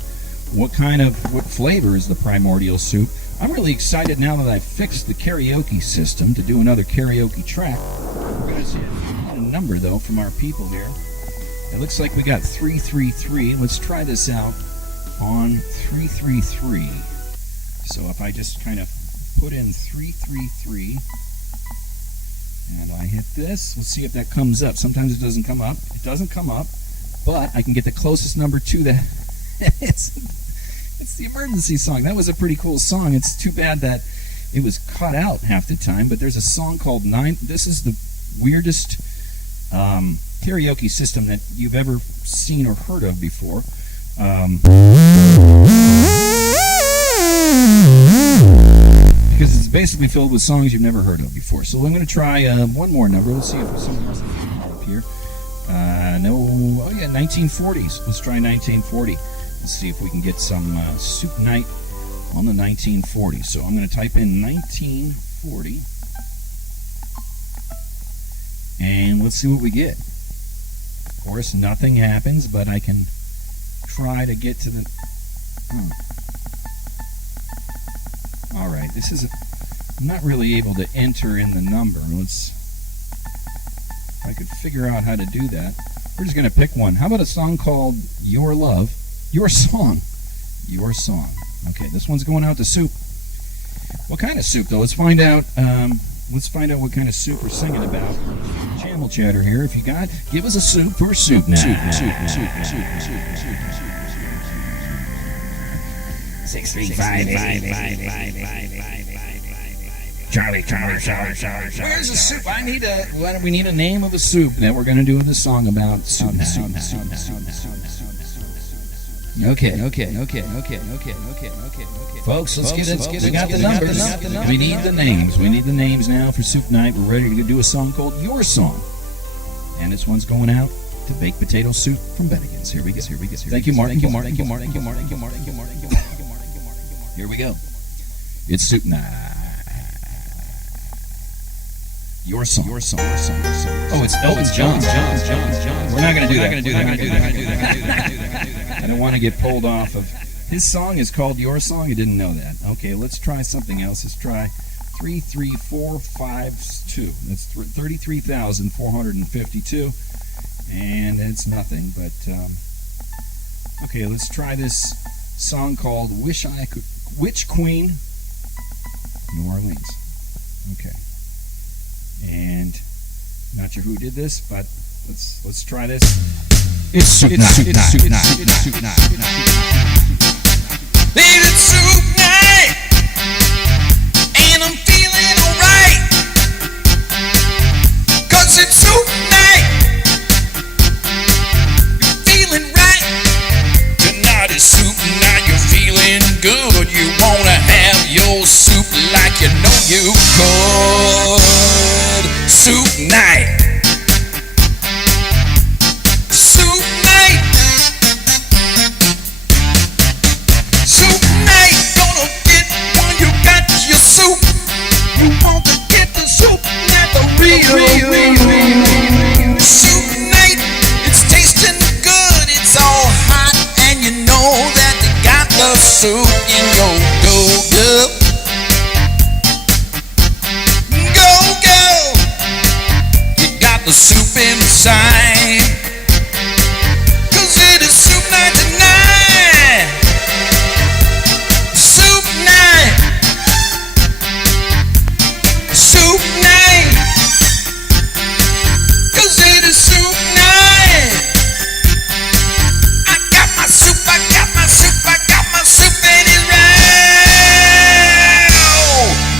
what flavor is the primordial soup. I'm really excited now that I've fixed the karaoke system to do another karaoke track. We're going to see a number though from our people here. It looks like we got 333. Let's try this out on 333. So if I just kind of put in 333 and I hit this, let's see if that comes up. Sometimes it doesn't come up. It doesn't come up, but I can get the closest number to that. It's the emergency song. That was a pretty cool song. It's too bad that it was cut out half the time, but there's a song called Nine. This is the weirdest karaoke system that you've ever seen or heard of before. Because it's basically filled with songs you've never heard of before. So I'm going to try one more number. Let's see if someone else can come up here. 1940s. Let's try 1940. Let's see if we can get some soup night on the 1940s. So I'm going to type in 1940. And let's see what we get. Of course, nothing happens, but I can try to get to the... All right, I'm not really able to enter in the number. If I could figure out how to do that. We're just going to pick one. How about a song called Your Love? Your Song. Your Song. Okay, this one's going out to soup. What kind of soup, though? Let's find out. Let's find out what kind of soup we're singing about. Channel chatter here. If you got, give us a soup for soup now. Soup. 635. Charlie. Where's the soup? We need a name of a soup that we're going to do the song about. Soup. Okay. Folks, let's get we got the numbers. We need the names. We need the names now for Soup Night. We're ready to do a song called Your Song. And this one's going out to Baked Potato Soup from Bennigan's. Here we go. Thank you, Mark. Here we go. It's Soup Night. Your song. Oh, it's John. We're not going to do that. I don't want to get pulled off of. His song is called Your Song. You didn't know that. Okay, let's try something else. Let's try 33452. That's 33,452, and it's nothing. But okay, let's try this song called Witch Queen, New Orleans. Okay. And not sure who did this, but let's try this. It's Soup Night. It's Soup Night, and I'm feeling alright, 'cause it's Soup Night. You're feeling right. Tonight is Soup Night. You're feeling good. You wanna have your soup like you know you could. Soup Night. Soup Night. Soup Night. Gonna get one. You got your soup. You want to get the soup, not the real. Soup Night. It's tasting good. It's all hot, and you know that you got the soup in your go-go. The soup inside, 'cause it is Soup Night tonight. Soup Night. Soup Night, 'cause it is Soup Night. I got my soup, I got my soup, I got my soup, and it's round.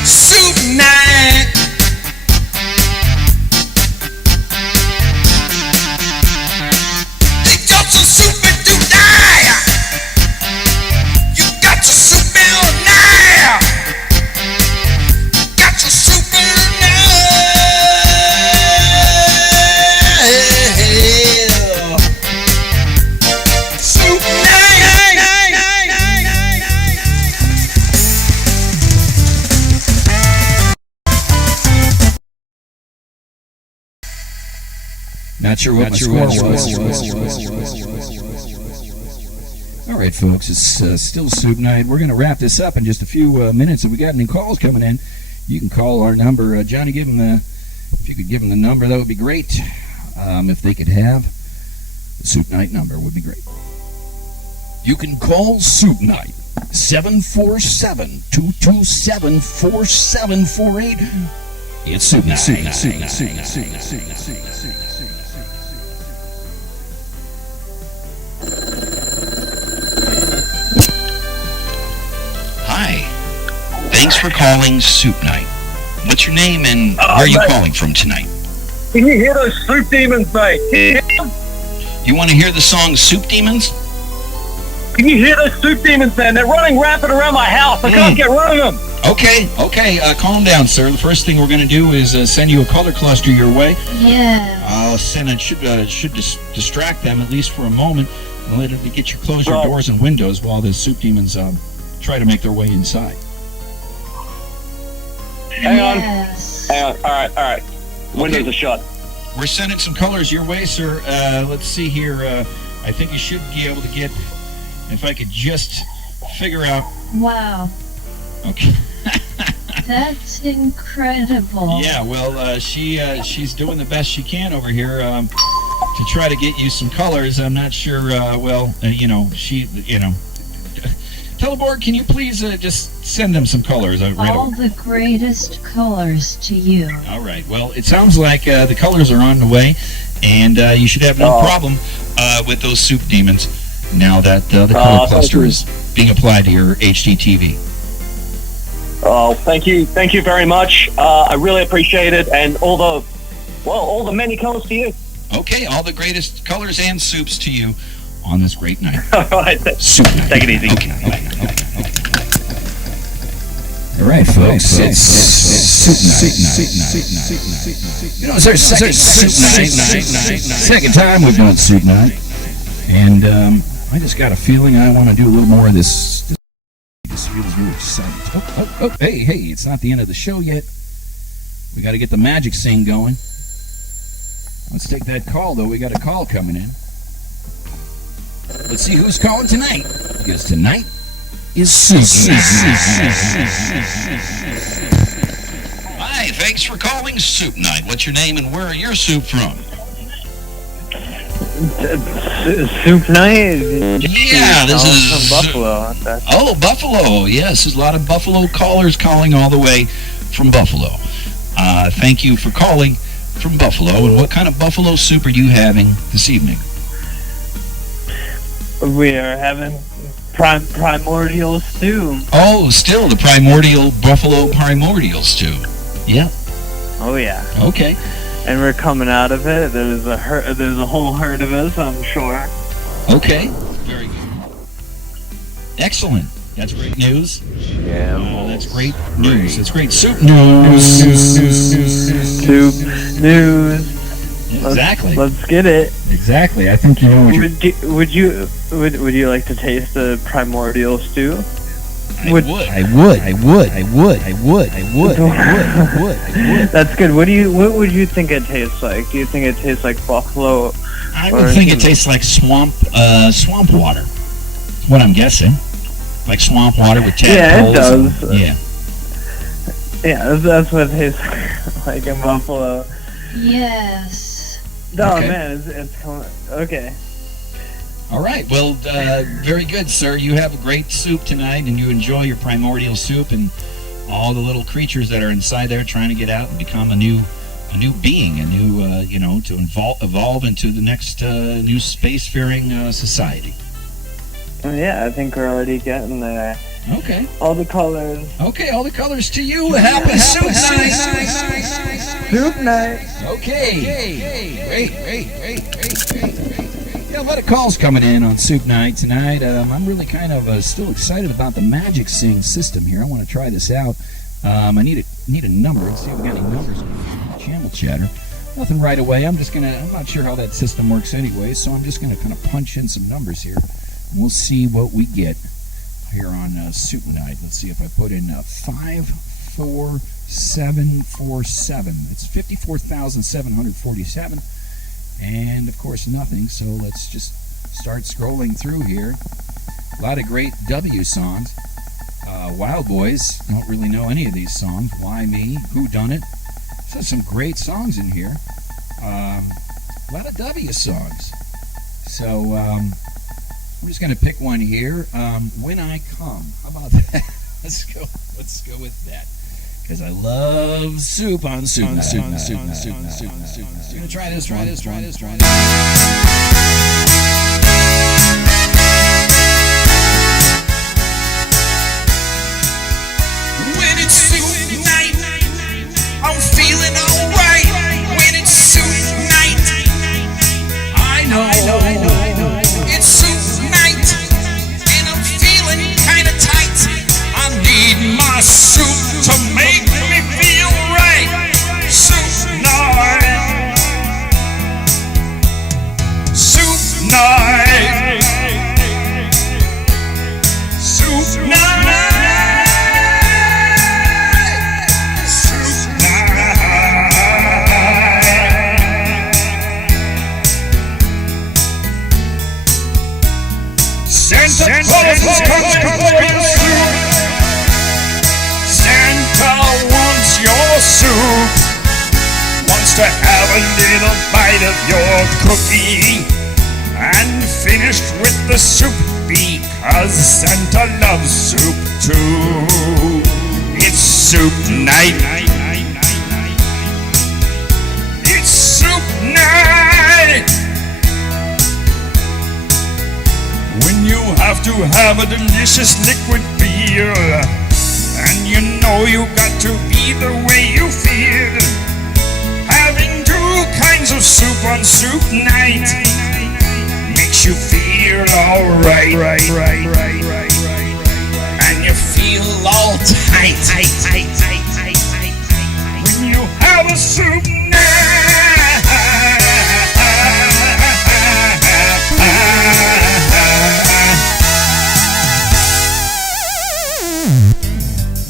Soup Night. Not sure what my score was. All right, folks, it's still Soup Night. We're going to wrap this up in just a few minutes. If we got any calls coming in, you can call our number. Johnny, if you could give them the number, that would be great. If they could have the Soup Night number, would be great. You can call Soup Night 747-227-4748. It's Soup Night. Hi. Thanks for calling Soup Night. What's your name and where are you calling from tonight? Can you hear those soup demons, mate? Can you hear them? You want to hear the song Soup Demons? Can you hear those soup demons, man? They're running rapid around my house. I can't get rid of them. Okay. Calm down, sir. The first thing we're going to do is send you a color cluster your way. Yeah. It should distract them at least for a moment, and let it get you close your doors and windows while the soup demons try to make their way inside. Hang on. All right. Windows are shut. We're sending some colors your way, sir. Let's see here. I think you should be able to get. If I could just figure out. Wow. Okay. That's incredible. Yeah, well, she's doing the best she can over here to try to get you some colors. I'm not sure. Teleboard, can you please just send them some colors? All the greatest colors to you. All right. Well, it sounds like the colors are on the way, and you should have no problem with those soup demons now that the color cluster is being applied to your HD TV. Oh, thank you very much. I really appreciate it, and all the many colors to you. Okay, all the greatest colors and soups to you on this great night. All right, Soup night. take it easy. Okay. All right, folks. It's soup night. You know, it's our second soup night. Second time we've done soup night, and I just got a feeling I want to do a little more of this. This feels really exciting. Oh, hey, it's not the end of the show yet. We got to get the magic scene going. Let's take that call, though. We got a call coming in. Let's see who's calling tonight. Because tonight is soup night. Hi, thanks for calling Soup Night. What's your name and where are your soup from? Soup night? Yeah, this is from Buffalo. Oh, Buffalo. Yes, there's a lot of Buffalo callers calling all the way from Buffalo. Thank you for calling from Buffalo. And what kind of buffalo soup are you having this evening? We are having primordial stew. Oh, still the primordial Buffalo primordial stew. Yeah. Oh yeah. Okay. And we're coming out of it. There's a whole herd of us, I'm sure. Okay. Very good. Excellent. That's great news. Yeah. That's great news. That's great soup news. Soup news. Exactly. Let's get it. Exactly. I think you know what you're... Would you like to taste the primordial stew? I would. That's good. What would you think it tastes like? Do you think it tastes like buffalo? I would think it tastes like swamp water. That's what I'm guessing. Like swamp water with tadpoles. Yeah, it does. Yeah. Yeah, that's what it tastes like in Buffalo. Yes. Oh Okay. man, it's okay. All right. Well, very good, sir. You have a great soup tonight, and you enjoy your primordial soup and all the little creatures that are inside there trying to get out and become a new being, a new, to evolve into the next new spacefaring society. Yeah, I think we're already getting there. Okay. All the colors. Okay, all the colors to you. Happy soup night. Soup night. Okay. Great. Yeah, a lot of calls coming in on Soup Night tonight. I'm really kind of still excited about the Magic Sing system here. I want to try this out. I need a number. Let's see if we got any numbers on Channel Chatter. Nothing right away. I'm not sure how that system works anyway, so I'm just gonna kind of punch in some numbers here. And we'll see what we get here on Soup Night. Let's see if I put in 54747. It's 54,747. And of course nothing, so let's just start scrolling through here. A lot of great W songs. Wild Boys, don't really know any of these songs. Why Me? Who Done It? So some great songs in here. A lot of W songs. So I'm just going to pick one here. When I Come. How about that? Let's go with that. Because I love soup on soup. Gonna try this one. When it's soup night, I'm feeling alright. When it's soup night, I know it's soup night, and I'm feeling kinda tight. I need my soup to make me feel right. Soup night, soup night, soup night. Santa Claus comes to bring you soup. Santa wants your soup. Wants to have a little bite of your cookie. And finished with the soup because Santa loves soup too. It's soup night. It's soup night. When you have to have a delicious liquid beer, and you know know you got to be the way you feel. Having two kinds of soup on soup night makes you feel alright. And you feel all tight when you have a soup night.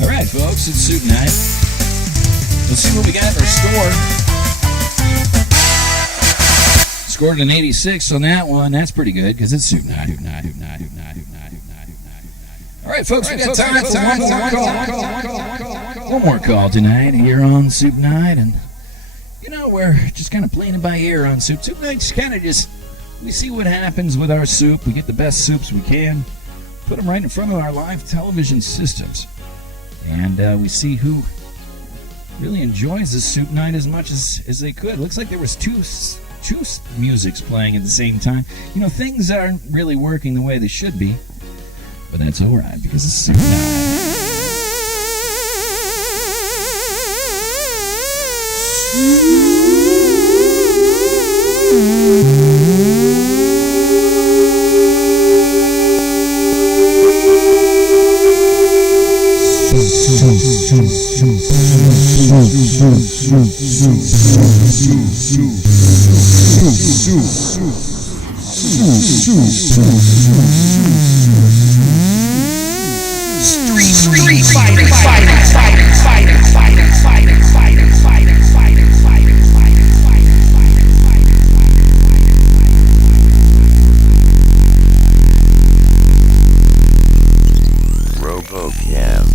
All right, folks, it's soup night. Let's see what we got in our score. Scored an 86 on that one. That's pretty good because it's soup night. All right, folks, we got time for one more call. One more call tonight here on Soup Night, and you know we're just kind of playing it by ear on Soup. Soup Night just kind of we see what happens with our soup. We get the best soups we can, put them right in front of our live television systems, and we see who really enjoys this Soup Night as much as they could. Looks like there was two musics playing at the same time. You know, things aren't really working the way they should be, but that's all right because it's Soup Night. Street fighter. RoboCam.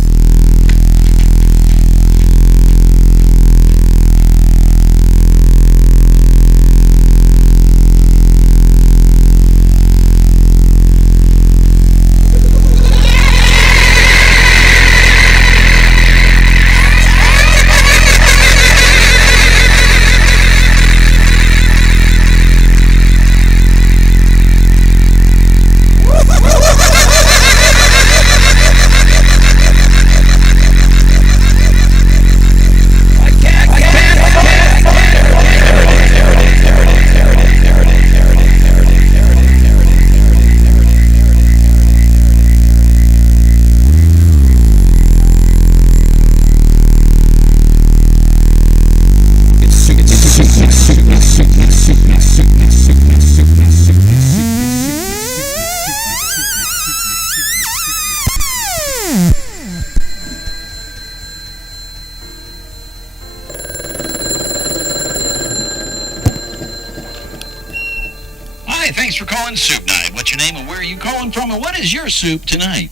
Thanks for calling Soup Night. What's your name and where are you calling from, and what is your soup tonight?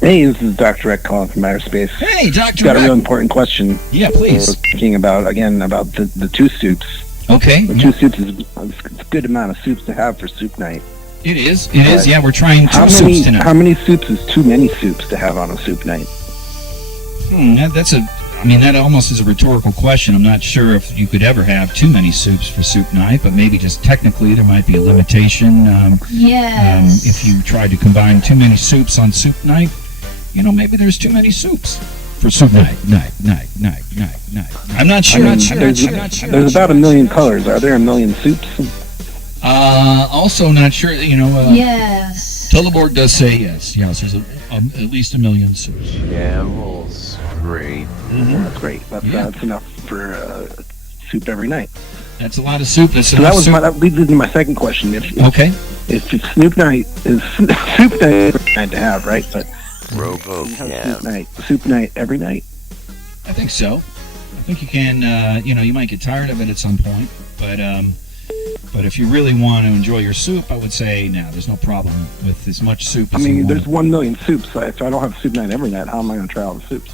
Hey, this is Dr. Rec calling from outer space. Hey, Dr. Got Rec. a real important question. Yeah, please. We're speaking about the two soups. Okay. The two soups is a good amount of soups to have for soup night. It is. It is. Yeah, we're trying two soups tonight. How many soups is too many soups to have on a soup night? That almost is a rhetorical question. I'm not sure if you could ever have too many soups for soup night, but maybe just technically there might be a limitation. Yes. If you tried to combine too many soups on soup night, maybe there's too many soups for soup night. I'm not sure. There's about 1 million colors. Are there 1 million soups? Also not sure. Yes. Teleborg does say yes. Yes, there's at least 1 million soups. Camels. Great. That's great. That's enough for soup every night. That's a lot of soup. That leads into my second question. If Snoop Night is soup night every night to have, right? But soup night every night. I think so. I think you can. You might get tired of it at some point, but if you really want to enjoy your soup, I would say there's no problem with as much soup as you want. There's 1 million soups. So if I don't have soup night every night, how am I going to try all the soups?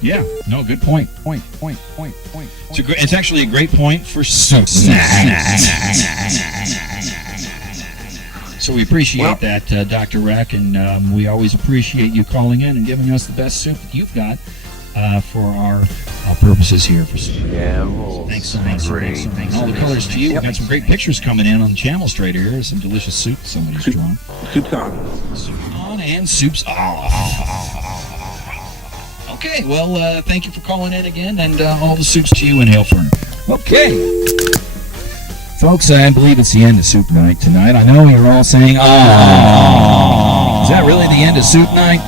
Yeah. No, good point. It's actually a great point for soup. So we appreciate that, Dr. Rec, and we always appreciate you calling in and giving us the best soup that you've got for our purposes here for soup. Thanks so much. All the colors to you. We've got some great pictures coming in on the channel straight here. Some delicious soup somebody's drawn. Soup's on. Soup on and soup's off. Okay, well, thank you for calling in again, and all the soups to you in Hail Fern. Okay. Folks, I believe it's the end of Soup Night tonight. I know you're all saying, oh, is that really the end of Soup Night?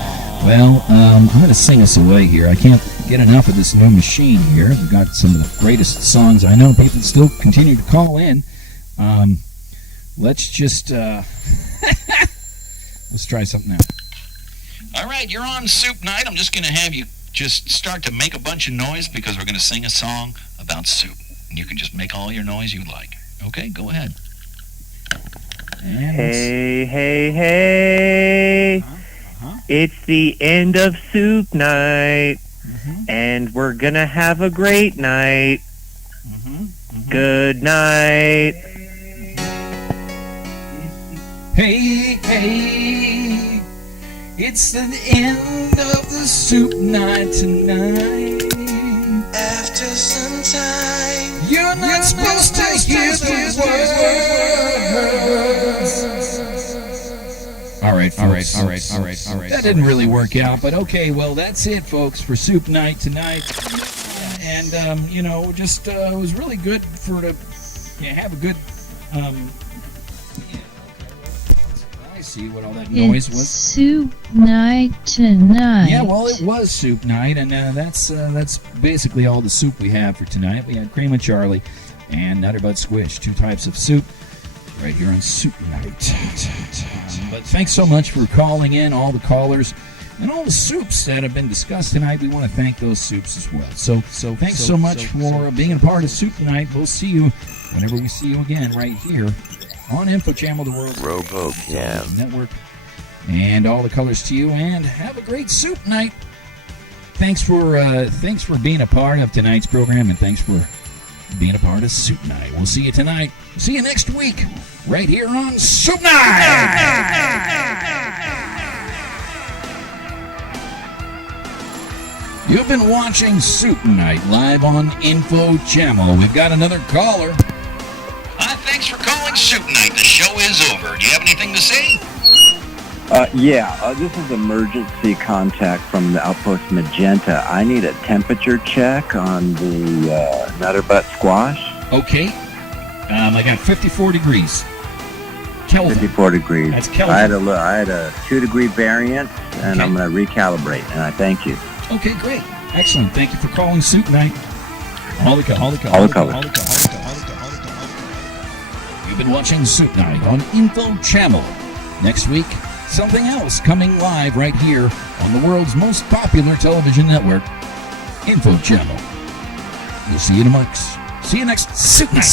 Well, I'm going to sing us away here. I can't get enough of this new machine here. We've got some of the greatest songs I know. People still continue to call in. Let's just, let's try something out. All right, you're on Soup Night. I'm just going to have you just start to make a bunch of noise because we're going to sing a song about soup. And you can just make all your noise you like. Okay, go ahead. Hey, hey, hey. It's the end of Soup Night. And we're going to have a great night. Good night. Hey, hey. It's the end of the Soup Night tonight. After some time, you're not supposed to hear the words. All right, folks. All right. That didn't really work out, but okay. Well, that's it, folks, for Soup Night tonight. And you know, just it was really good for to have a good. I see what all that noise was. Soup Night tonight. Yeah, well, it was Soup Night, and that's basically all the soup we have for tonight. We had Cream of Charlie and Nutter Butt Squish, 2 types of soup, right here on Soup Night. But thanks so much for calling in, all the callers, and all the soups that have been discussed tonight. We want to thank those soups as well. So thanks so much for being a part of Soup Night. We'll see you whenever we see you again right here on InfoChammel, the world's RoboCam network. And all the colors to you, and have a great Soup Night. Thanks for being a part of tonight's program, and thanks for being a part of Soup Night. We'll see you tonight. See you next week, right here on Soup Night. You've been watching Soup Night live on InfoChammel. We've got another caller. Thanks for calling Soup Night. The show is over. Do you have anything to say? This is emergency contact from the Outpost Magenta. I need a temperature check on the Nutter Butt Squash. Okay. I got 54 degrees. Kelvin. 54 degrees. That's Kelvin. I had a 2-degree variance, and I'm going to recalibrate, and I thank you. Okay, great. Excellent. Thank you for calling Soup Night. All the colors. You've been watching Soup Night on InfoChammel. Next week, something else coming live right here on the world's most popular television network, InfoChammel. We'll see you next Soup Night.